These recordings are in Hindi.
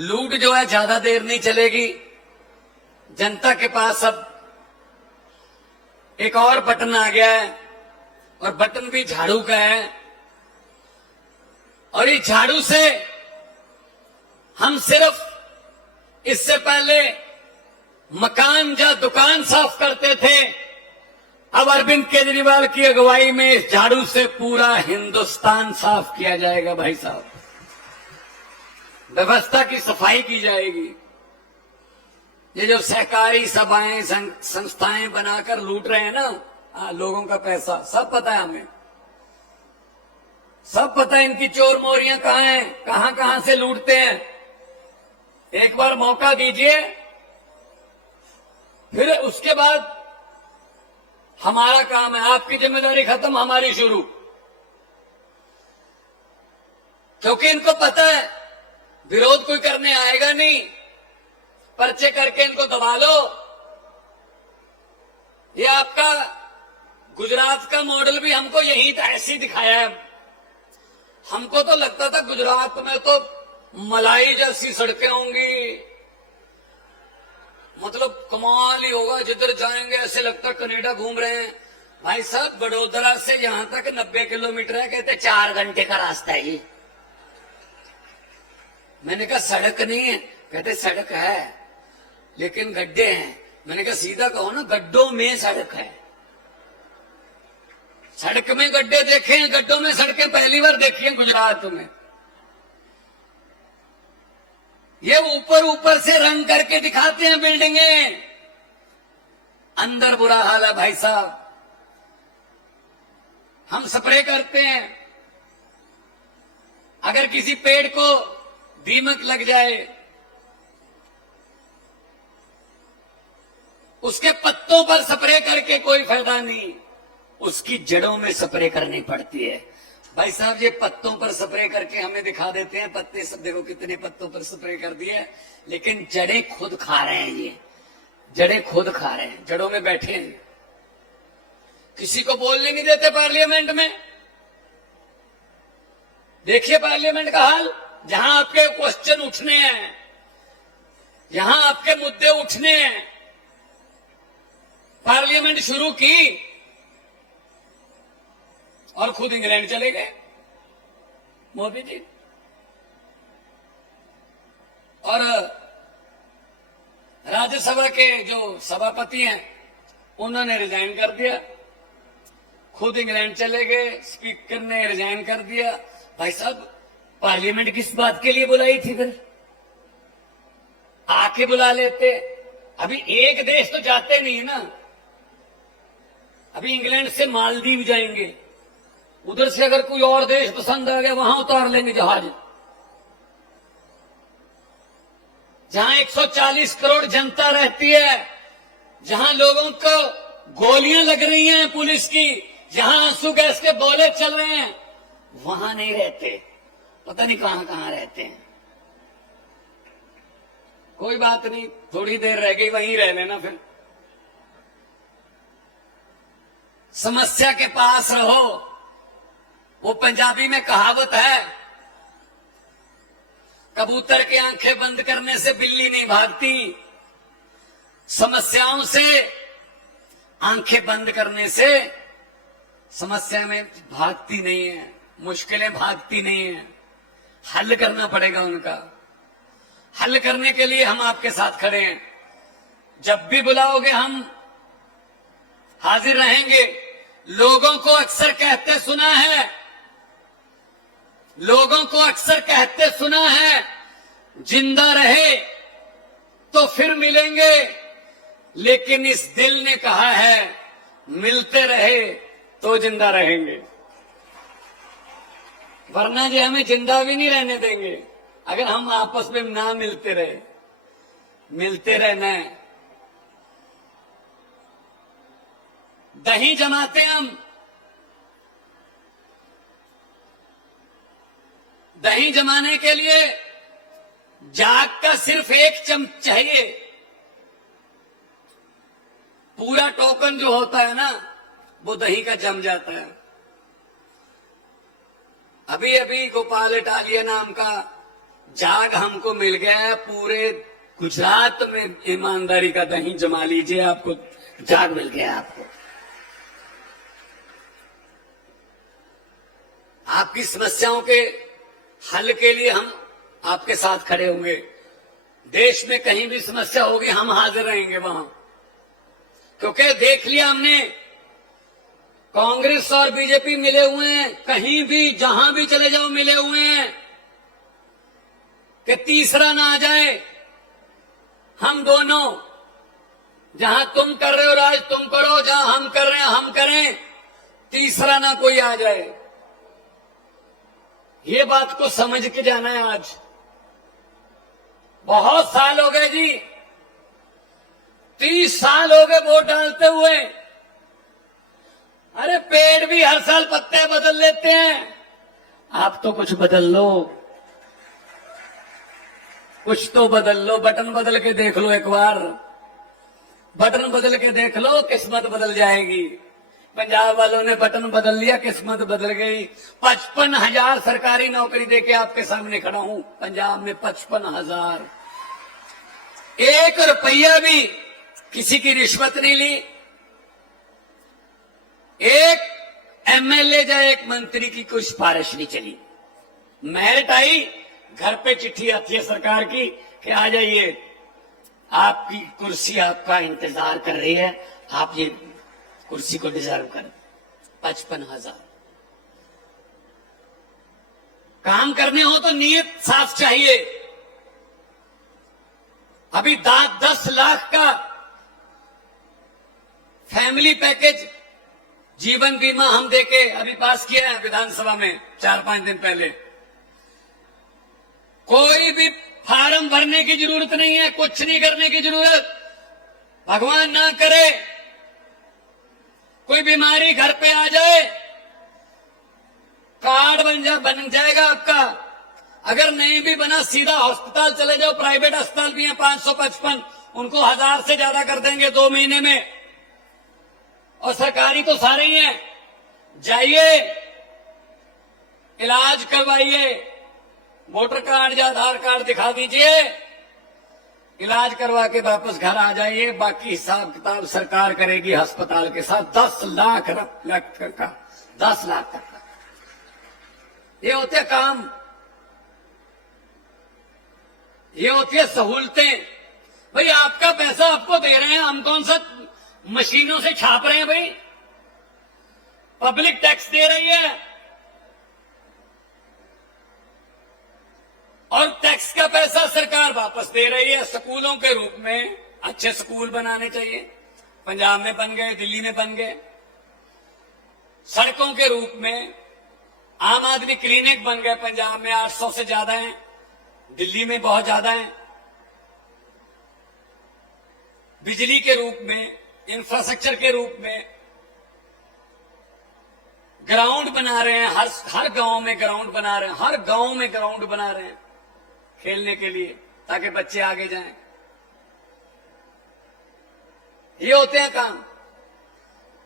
लूट जो है ज्यादा देर नहीं चलेगी। जनता के पास अब एक और बटन आ गया है और बटन भी झाड़ू का है। और इस झाड़ू से हम सिर्फ इससे पहले मकान या दुकान साफ करते थे, अब अरविंद केजरीवाल की अगुवाई में इस झाड़ू से पूरा हिंदुस्तान साफ किया जाएगा। भाई साहब, व्यवस्था की सफाई की जाएगी। ये जो सहकारी सभाएं संस्थाएं बनाकर लूट रहे हैं ना लोगों का पैसा, सब पता है हमें, सब पता है इनकी चोर मोरियां कहां हैं, कहां कहां से लूटते हैं। एक बार मौका दीजिए, फिर उसके बाद हमारा काम है। आपकी जिम्मेदारी खत्म, हमारी शुरू। क्योंकि इनको पता है विरोध कोई करने आएगा नहीं, पर्चे करके इनको दबा लो। ये आपका गुजरात का मॉडल भी हमको यही ऐसी दिखाया है। हमको तो लगता था गुजरात में तो मलाई जैसी सड़कें होंगी, मतलब कमाल ही होगा, जिधर जाएंगे ऐसे लगता कनाडा घूम रहे हैं। भाई साहब, बड़ोदरा से यहां तक 90 किलोमीटर है, कहते 4 घंटे का रास्ता है ये। मैंने कहा सड़क नहीं है, कहते सड़क है लेकिन गड्ढे हैं। मैंने कहा सीधा कहो ना, गड्ढों में सड़क है। सड़क में गड्ढे देखे हैं, गड्ढों में सड़कें पहली बार देखी हैं गुजरात में। ये ऊपर ऊपर से रंग करके दिखाते हैं बिल्डिंगें, अंदर बुरा हाल है भाई साहब। हम स्प्रे करते हैं, अगर किसी पेड़ को दीमक लग जाए, उसके पत्तों पर स्प्रे करके कोई फायदा नहीं, उसकी जड़ों में स्प्रे करनी पड़ती है। भाई साहब, ये पत्तों पर स्प्रे करके हमें दिखा देते हैं, पत्ते सब देखो कितने पत्तों पर स्प्रे कर दिए, लेकिन जड़ें खुद खा रहे हैं। ये जड़ें खुद खा रहे हैं, जड़ों में बैठे हैं, किसी को बोलने नहीं देते पार्लियामेंट में। देखिए पार्लियामेंट का हाल, जहां आपके क्वेश्चन उठने हैं, जहां आपके मुद्दे उठने हैं, पार्लियामेंट शुरू की और खुद इंग्लैंड चले गए मोदी जी। और राज्यसभा के जो सभापति हैं उन्होंने रिजाइन कर दिया, खुद इंग्लैंड चले गए, स्पीकर ने रिजाइन कर दिया। भाई साहब, पार्लियामेंट किस बात के लिए बुलाई थी फिर? आके बुला लेते। अभी एक देश तो जाते नहीं है ना, अभी इंग्लैंड से मालदीव जाएंगे, उधर से अगर कोई और देश पसंद आ गया वहां उतार लेंगे जहाज। जहां 140 करोड़ जनता रहती है, जहां लोगों को गोलियां लग रही हैं पुलिस की, जहां आंसू गैस के गोले चल रहे हैं, वहां नहीं रहते, पता नहीं कहां कहां रहते हैं। कोई बात नहीं, थोड़ी देर रह गई, वहीं रह लेना फिर। समस्या के पास रहो, वो पंजाबी में कहावत है, कबूतर की आंखें बंद करने से बिल्ली नहीं भागती, समस्याओं से आंखें बंद करने से समस्या में भागती नहीं है, मुश्किलें भागती नहीं है। हल करना पड़ेगा उनका। हल करने के लिए हम आपके साथ खड़े हैं, जब भी बुलाओगे हम हाजिर रहेंगे। लोगों को अक्सर कहते सुना है, लोगों को अक्सर कहते सुना है, जिंदा रहे तो फिर मिलेंगे, लेकिन इस दिल ने कहा है मिलते रहे तो जिंदा रहेंगे, वरना जो हमें जिंदा भी नहीं रहने देंगे अगर हम आपस में ना मिलते रहे। मिलते रहना है। दही जमाते हम, दही जमाने के लिए जाग का सिर्फ 1 चम्मच चाहिए। पूरा टोकन जो होता है ना, वो दही का जम जाता है। अभी अभी गोपाल इटालिया नाम का जाग हमको मिल गया है, पूरे गुजरात में ईमानदारी का दही जमा लीजिए, आपको जाग मिल गया। आपको आपकी समस्याओं के हल के लिए हम आपके साथ खड़े होंगे। देश में कहीं भी समस्या होगी हम हाजिर रहेंगे वहां, क्योंकि देख लिया हमने कांग्रेस और बीजेपी मिले हुए हैं, कहीं भी जहां भी चले जाओ मिले हुए हैं कि तीसरा ना आ जाए। हम दोनों, जहां तुम कर रहे हो राज तुम करो, जहां हम कर रहे हैं हम करें, तीसरा ना कोई आ जाए। ये बात को समझ के जाना है। आज बहुत साल हो गए जी, 30 साल हो गए वोट डालते हुए। अरे पेड़ भी हर साल पत्ते बदल लेते हैं, आप तो कुछ बदल लो, कुछ तो बदल लो। बटन बदल के देख लो, एक बार बटन बदल के देख लो, किस्मत बदल जाएगी। पंजाब वालों ने बटन बदल लिया, किस्मत बदल गई। 55,000 सरकारी नौकरी देके आपके सामने खड़ा हूं। पंजाब में 55,000, 1 रुपया भी किसी की रिश्वत नहीं ली। एक एमएलए या एक मंत्री की कोई सिफारिश नहीं चली। मेरिट आई, घर पे चिट्ठी आती है सरकार की कि आ जाइए, आपकी कुर्सी आपका इंतजार कर रही है, आप ये कुर्सी को डिजर्व करें। 55,000। काम करने हो तो नीयत साफ चाहिए। अभी 10 लाख का फैमिली पैकेज जीवन बीमा हम देके अभी पास किया है विधानसभा में 4-5 दिन पहले। कोई भी फार्म भरने की जरूरत नहीं है, कुछ नहीं करने की जरूरत। भगवान ना करे कोई बीमारी घर पे आ जाए, कार्ड बन जाएगा आपका। अगर नहीं भी बना, सीधा अस्पताल चले जाओ, प्राइवेट अस्पताल भी है 555, उनको 1000 से ज्यादा कर देंगे 2 महीने में। और सरकारी तो सारे ही हैं, जाइए इलाज करवाइए, वोटर कार्ड या आधार कार्ड दिखा दीजिए, इलाज करवा के वापस घर आ जाइए। बाकी हिसाब किताब सरकार करेगी अस्पताल के साथ। 10 लाख का 10 लाख तक का ये होते काम, ये होती है सहूलतें। भाई आपका पैसा आपको दे रहे हैं, हम कौन सा मशीनों से छाप रहे हैं? भाई पब्लिक टैक्स दे रही है, और टैक्स का पैसा सरकार वापस दे रही है स्कूलों के रूप में। अच्छे स्कूल बनाने चाहिए, पंजाब में बन गए, दिल्ली में बन गए। सड़कों के रूप में आम आदमी क्लिनिक बन गए, पंजाब में 800 से ज्यादा हैं, दिल्ली में बहुत ज्यादा हैं। बिजली के रूप में, इंफ्रास्ट्रक्चर के रूप में ग्राउंड बना रहे हैं, हर गांव में ग्राउंड बना रहे हैं, हर गांव में ग्राउंड बना रहे हैं खेलने के लिए, ताकि बच्चे आगे जाएं। ये होते हैं काम।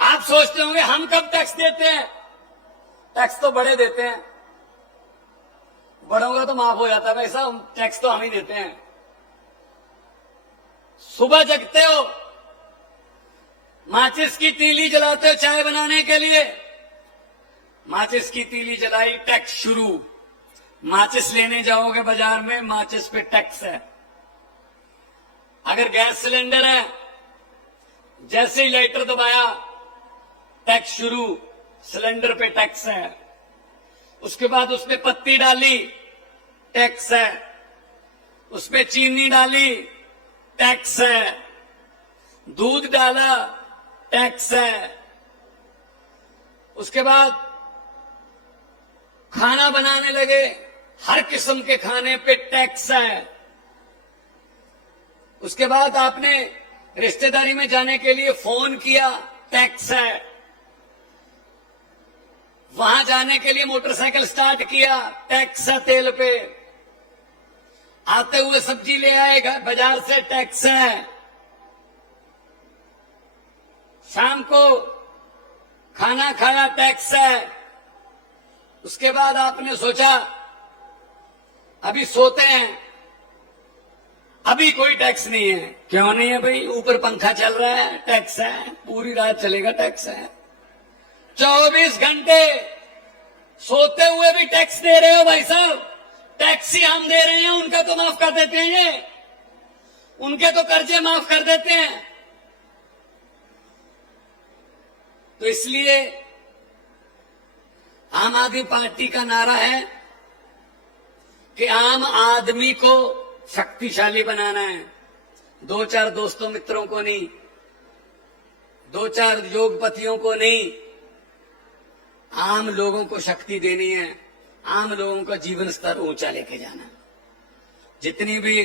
आप सोचते होंगे हम कब टैक्स देते हैं? टैक्स तो बड़े देते हैं, बड़ों का तो माफ हो जाता है, वैसा टैक्स तो हम ही देते हैं। सुबह जगते हो, माचिस की तीली जलाते हो चाय बनाने के लिए, माचिस की तीली जलाई, टैक्स शुरू। माचिस लेने जाओगे बाजार में, माचिस पे टैक्स है। अगर गैस सिलेंडर है, जैसे ही लाइटर दबाया टैक्स शुरू, सिलेंडर पे टैक्स है। उसके बाद उसमें पत्ती डाली, टैक्स है। उसमें चीनी डाली, टैक्स है। दूध डाला, टैक्स है। उसके बाद खाना बनाने लगे, हर किस्म के खाने पे टैक्स है। उसके बाद आपने रिश्तेदारी में जाने के लिए फोन किया, टैक्स है। वहां जाने के लिए मोटरसाइकिल स्टार्ट किया, टैक्स है तेल पे। आते हुए सब्जी ले आए बाजार से, टैक्स है। शाम को खाना खाया, टैक्स है। उसके बाद आपने सोचा अभी सोते हैं, अभी कोई टैक्स नहीं है। क्यों नहीं है भाई? ऊपर पंखा चल रहा है, टैक्स है, पूरी रात चलेगा, टैक्स है। 24 घंटे सोते हुए भी टैक्स दे रहे हो भाई साहब। टैक्स ही हम दे रहे हैं, उनका तो माफ कर देते हैं, ये उनके तो कर्जे माफ कर देते हैं। तो इसलिए आम आदमी पार्टी का नारा है कि आम आदमी को शक्तिशाली बनाना है। 2-4 दोस्तों मित्रों को नहीं, 2-4 योगपतियों को नहीं, आम लोगों को शक्ति देनी है, आम लोगों का जीवन स्तर ऊंचा लेके जाना। जितनी भी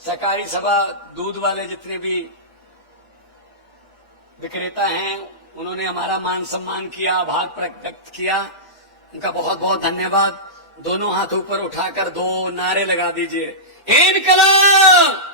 सहकारी सभा दूध वाले जितने भी विक्रेता हैं, उन्होंने हमारा मान सम्मान किया, आभार व्यक्त किया, उनका बहुत बहुत धन्यवाद। दोनों हाथ ऊपर उठाकर 2 नारे लगा दीजिए। इनकलाब